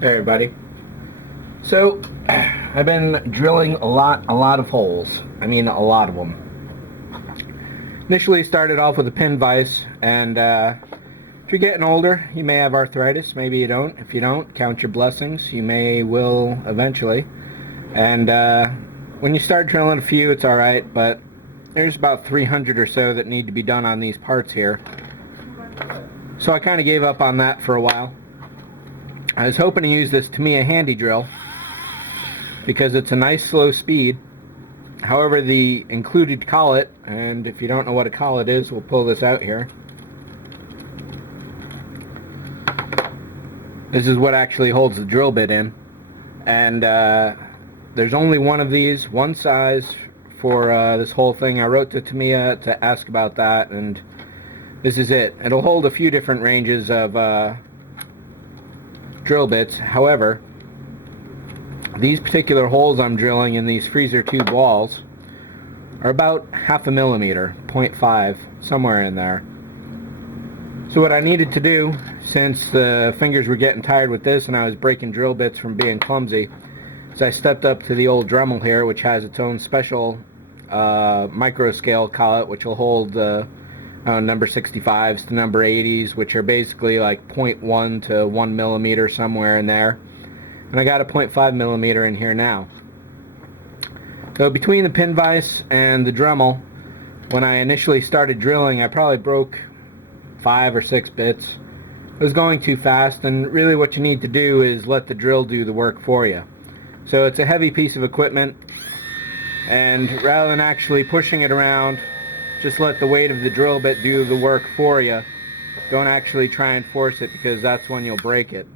Hey everybody. So I've been drilling a lot of holes. I mean a lot of them. Initially started off with a pin vise, and if you're getting older, you may have arthritis, maybe you don't. If you don't, count your blessings. You will eventually. And when you start drilling a few, it's alright, but there's about 300 or so that need to be done on these parts here. So I kind of gave up on that for a while. I was hoping to use this Tamiya handy drill because it's a nice slow speed. However, the included collet, and if you don't know what a collet is, we'll pull this out here. This is what actually holds the drill bit in, and there's only one of these, one size for this whole thing. I wrote to Tamiya to ask about that, and this is it. It'll hold a few different ranges of drill bits. However, these particular holes I'm drilling in these freezer tube walls are about 0.5 millimeter, 0.5, somewhere in there. So what I needed to do, since the fingers were getting tired with this and I was breaking drill bits from being clumsy, is I stepped up to the old Dremel here, which has its own special micro scale collet, which will hold number 65s to number 80s, which are basically like 0.1 to 1 millimeter, somewhere in there. And I got a 0.5 millimeter in here now. So between the pin vise and the Dremel, when I initially started drilling, I probably broke 5 or 6 bits. It was going too fast, and really what you need to do is let the drill do the work for you. So it's a heavy piece of equipment, and rather than actually pushing it around, just let the weight of the drill bit do the work for you. Don't actually try and force it, because that's when you'll break it.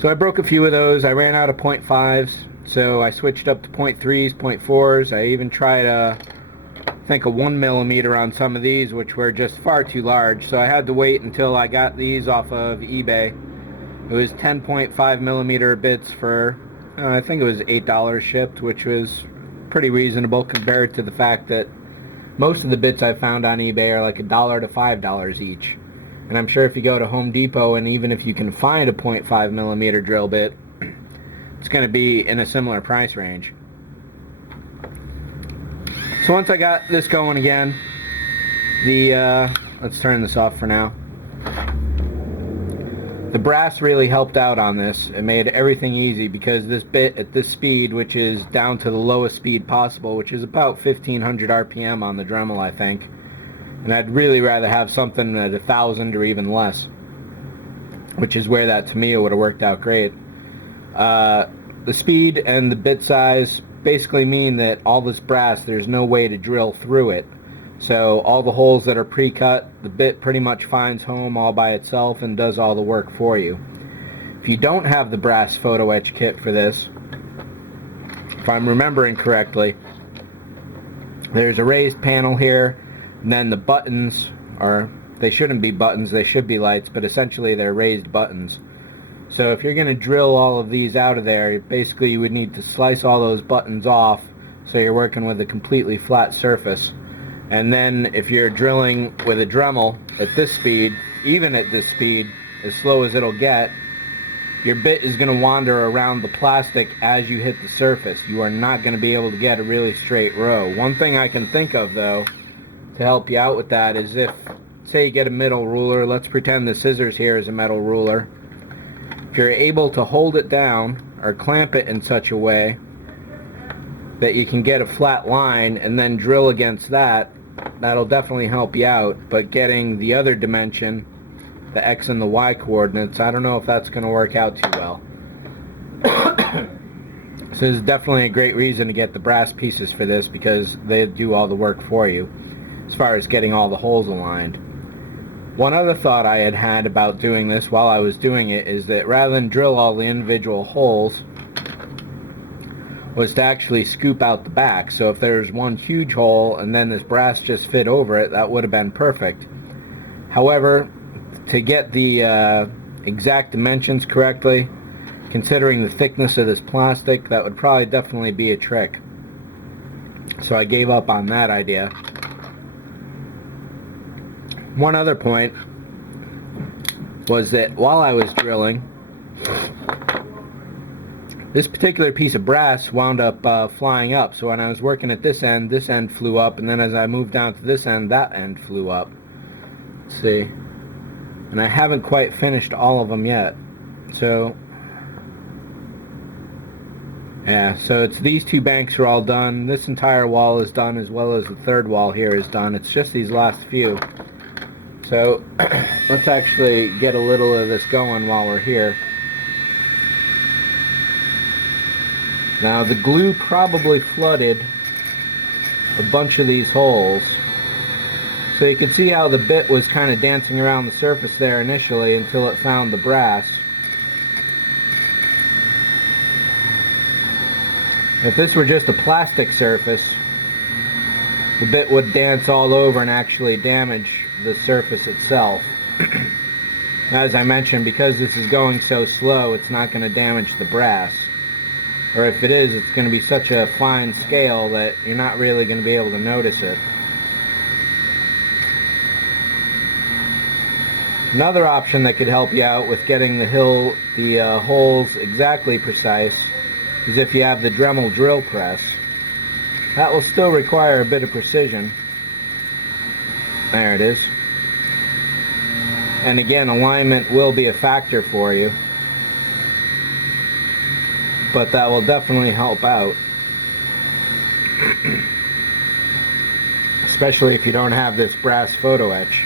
So I broke a few of those. I ran out of 0.5s, so I switched up to 0.3s, 0.4s. I even tried I think a 1 millimeter on some of these, which were just far too large. So I had to wait until I got these off of eBay. It was 10.5 millimeter bits for, I think it was $8 shipped, which was pretty reasonable compared to the fact that most of the bits I found on eBay are like $1 to $5 each. And I'm sure if you go to Home Depot, and even if you can find a 0.5 millimeter drill bit, it's going to be in a similar price range. So once I got this going again, let's turn this off for now. The brass really helped out on this. It made everything easy, because this bit at this speed, which is down to the lowest speed possible, which is about 1500 RPM on the Dremel, I think. And I'd really rather have something at 1,000 or even less, which is where that Tamiya would have worked out great. The speed and the bit size basically mean that all this brass, there's no way to drill through it. So all the holes that are pre-cut, the bit pretty much finds home all by itself and does all the work for you. If you don't have the brass photo etch kit for this, if I'm remembering correctly, there's a raised panel here, and then the buttons are, they shouldn't be buttons, they should be lights, but essentially they're raised buttons. So if you're going to drill all of these out of there, basically you would need to slice all those buttons off, so you're working with a completely flat surface. And then if you're drilling with a Dremel at this speed, even at this speed, as slow as it'll get, your bit is going to wander around the plastic as you hit the surface. You are not going to be able to get a really straight row. One thing I can think of, though, to help you out with that is if, say you get a metal ruler, let's pretend the scissors here is a metal ruler. If you're able to hold it down or clamp it in such a way that you can get a flat line and then drill against that, that'll definitely help you out. But getting the other dimension, the X and the Y coordinates, I don't know if that's going to work out too well. So this is definitely a great reason to get the brass pieces for this, because they do all the work for you as far as getting all the holes aligned. One other thought I had about doing this while I was doing it is that rather than drill all the individual holes, was to actually scoop out the back. So if there's one huge hole and then this brass just fit over it, that would have been perfect. However, to get the exact dimensions correctly, considering the thickness of this plastic, that would probably definitely be a trick. So I gave up on that idea. One other point, was that while I was drilling, this particular piece of brass wound up flying up. So when I was working at this end flew up, and then as I moved down to this end, that end flew up. Let's see. And I haven't quite finished all of them yet. So, yeah, so it's these two banks are all done. This entire wall is done, as well as the third wall here is done. It's just these last few. So let's actually get a little of this going while we're here. Now the glue probably flooded a bunch of these holes. So you can see how the bit was kind of dancing around the surface there initially until it found the brass. If this were just a plastic surface, the bit would dance all over and actually damage the surface itself. As I mentioned, because this is going so slow, it's not going to damage the brass. Or if it is, it's going to be such a fine scale that you're not really going to be able to notice it. Another option that could help you out with getting the holes exactly precise is if you have the Dremel drill press. That will still require a bit of precision. There it is. And again, alignment will be a factor for you, but that will definitely help out. Especially if you don't have this brass photo etch.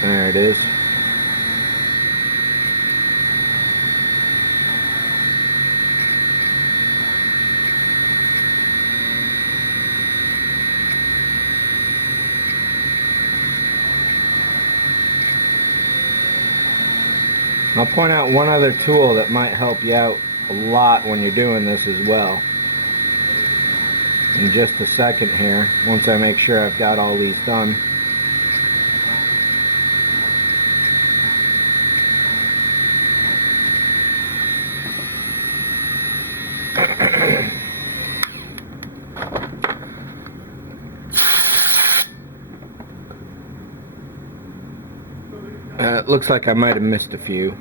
There it is. I'll point out one other tool that might help you out a lot when you're doing this as well. In just a second here, once I make sure I've got all these done. It looks like I might have missed a few.